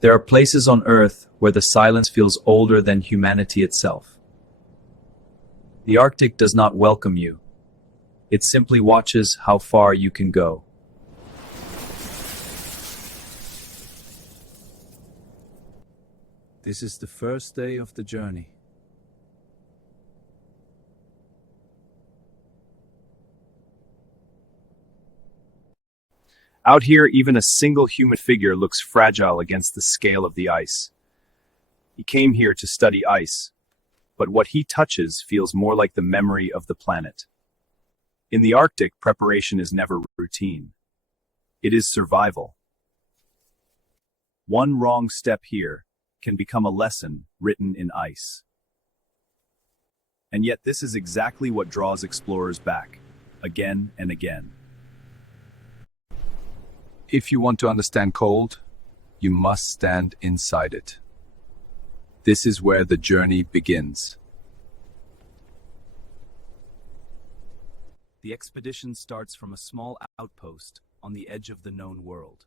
There are places on Earth where the silence feels older than humanity itself. The Arctic does not welcome you. It simply watches how far you can go. This is the first day of the journey. Out here, even a single human figure looks fragile against the scale of the ice. He came here to study ice, but what he touches feels more like the memory of the planet. In the Arctic, preparation is never routine. It is survival. One wrong step here can become a lesson written in ice. And yet this is exactly what draws explorers back, again and again. If you want to understand cold, you must stand inside it. This is where the journey begins. The expedition starts from a small outpost on the edge of the known world.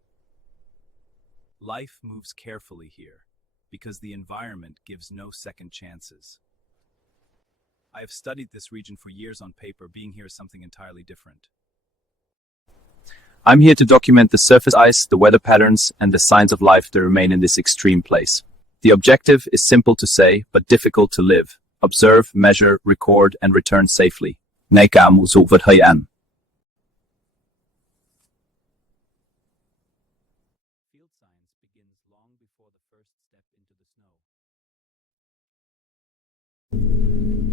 Life moves carefully here, because the environment gives no second chances. I have studied this region for years on paper. Being here is something entirely different. I'm here to document the surface ice, the weather patterns, and the signs of life that remain in this extreme place. The objective is simple to say, but difficult to live. Observe, measure, record, and return safely. Ngay cả một dụ vật hơi ăn. Field science begins long before the first step into the snow.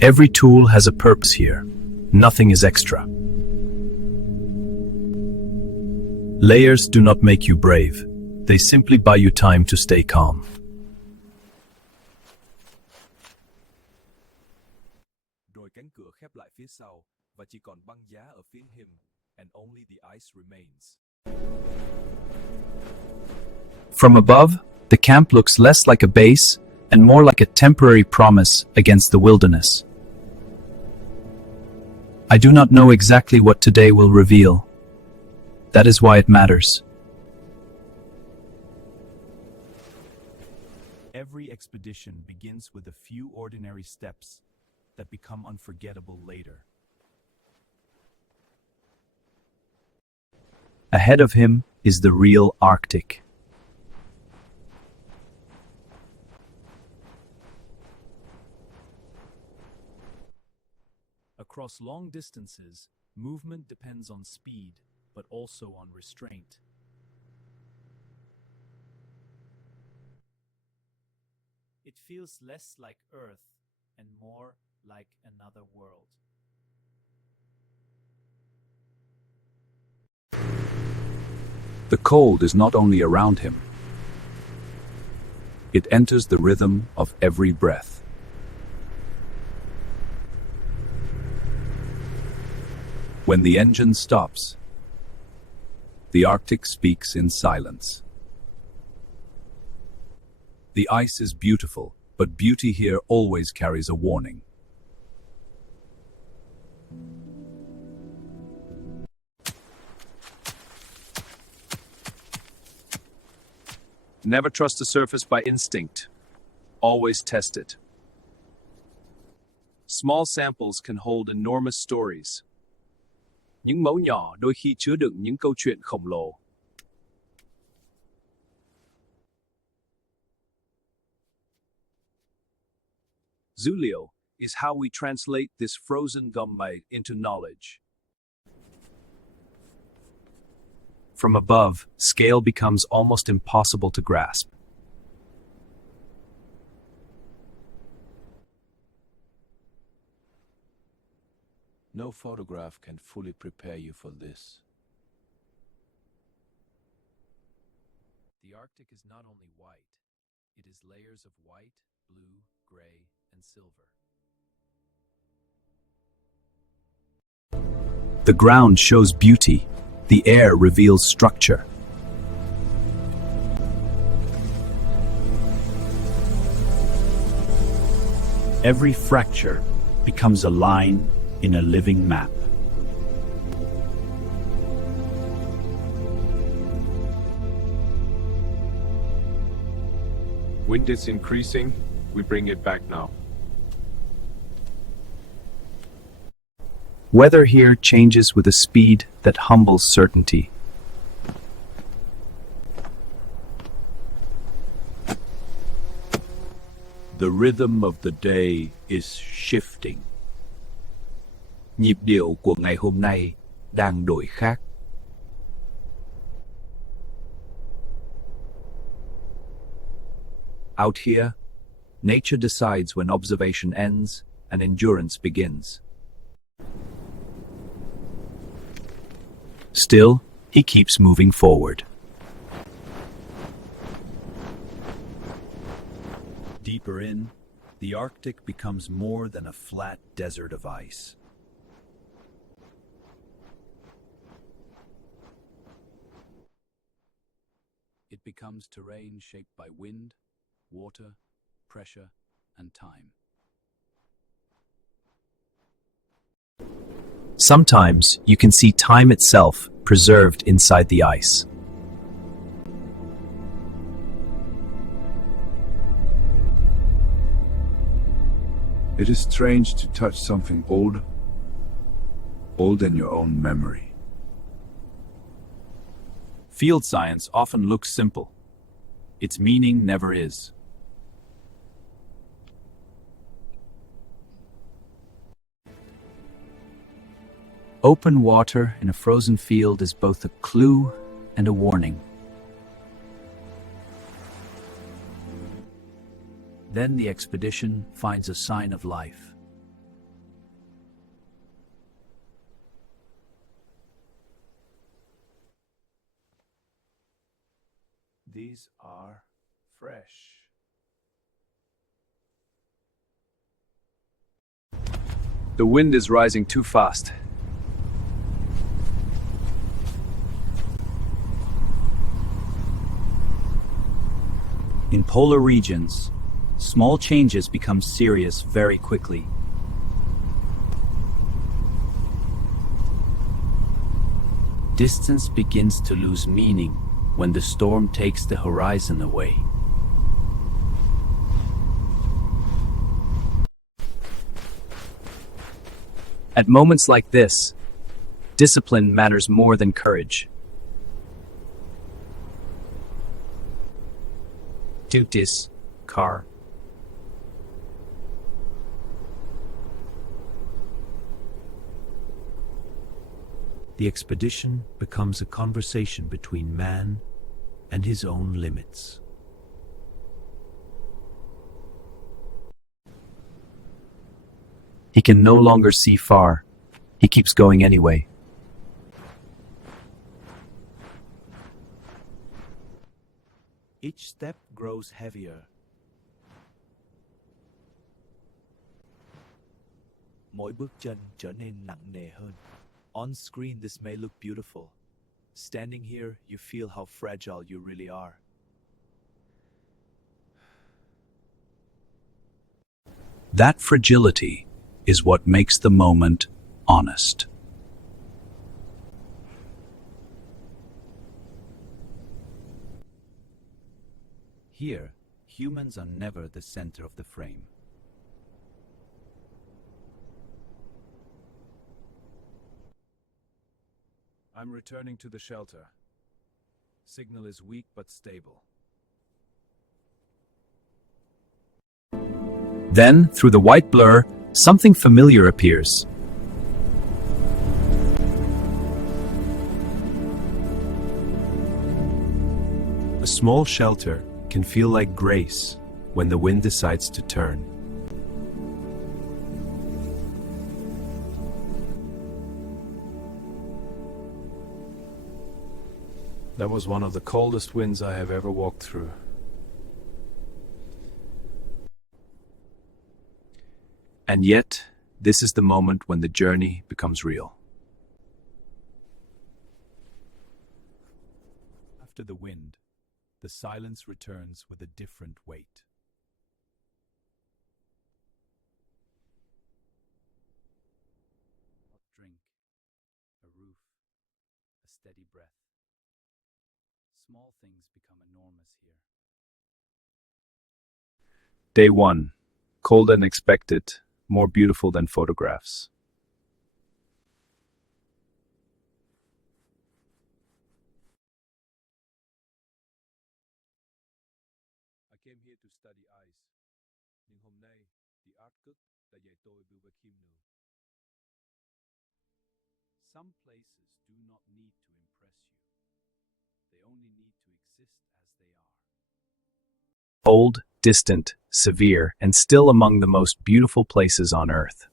Every tool has a purpose here. Nothing is extra. Layers do not make you brave. They simply buy you time to stay calm. Rồi cánh cửa khép lại phía sau và chỉ còn băng giá ở phía him, and only the ice remains. From above, the camp looks less like a base and more like a temporary promise against the wilderness. I do not know exactly what today will reveal. That is why it matters. Every expedition begins with a few ordinary steps that become unforgettable later. Ahead of him is the real Arctic. Across long distances, movement depends on speed, but also on restraint. It feels less like Earth and more like another world. The cold is not only around him. It enters the rhythm of every breath. When the engine stops, the Arctic speaks in silence. The ice is beautiful, but beauty here always carries a warning. Never trust the surface by instinct. Always test it. Small samples can hold enormous stories. Những mẫu nhỏ đôi khi chứa đựng những câu chuyện khổng lồ. Dữ liệu is how we translate this frozen gum into knowledge. From above, scale becomes almost impossible to grasp. No photograph can fully prepare you for this. The Arctic is not only white, it is layers of white, blue, gray, and silver. The ground shows beauty. The air reveals structure. Every fracture becomes a line in a living map. Wind is increasing. We bring it back now. Weather here changes with a speed that humbles certainty. The rhythm of the day is shifting. Nhịp điệu của ngày hôm nay đang đổi khác. Out here, nature decides when observation ends and endurance begins. Still, he keeps moving forward. Deeper in, the Arctic becomes more than a flat desert of ice. It becomes terrain shaped by wind, water, pressure, and time. Sometimes you can see time itself preserved inside the ice. It is strange to touch something old in your own memory. Field science often looks simple. Its meaning never is. Open water in a frozen field is both a clue and a warning. Then the expedition finds a sign of life. These are fresh. The wind is rising too fast. In polar regions, small changes become serious very quickly. Distance begins to lose meaning when the storm takes the horizon away. At moments like this, discipline matters more than courage. Do this, car. The expedition becomes a conversation between man and his own limits. He can no longer see far. He keeps going anyway. Each step grows heavier. Mỗi bước chân trở nên nặng nề hơn. On screen this may look beautiful. Standing here, you feel how fragile you really are. That fragility is what makes the moment honest. Here, humans are never the center of the frame. I'm returning to the shelter. Signal is weak but stable. Then, through the white blur, something familiar appears. A small shelter can feel like grace when the wind decides to turn. That was one of the coldest winds I have ever walked through. And yet, this is the moment when the journey becomes real. After the wind, the silence returns with a different weight. A drink, a roof, a steady breath. Small things become enormous here. Day 1. Cold and expected, more beautiful than photographs. I came here to study ice. Nhưng hôm nay, the Arctic đã dạy tôi về vật khiêm nữ. Some places do not need to impress you. They only need to exist as they are. Cold, distant, severe, and still among the most beautiful places on Earth.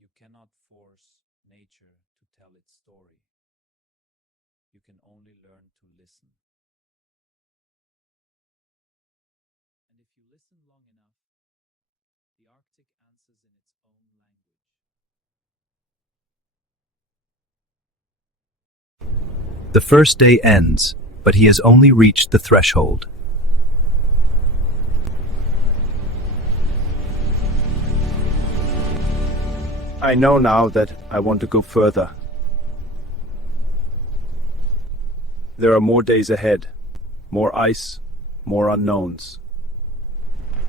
You cannot force nature to tell its story. You can only learn to listen. And if you listen long enough, the Arctic answers in its own language. The first day ends, but he has only reached the threshold. I know now that I want to go further. There are more days ahead, more ice, more unknowns.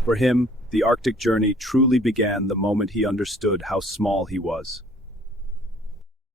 For him, the Arctic journey truly began the moment he understood how small he was.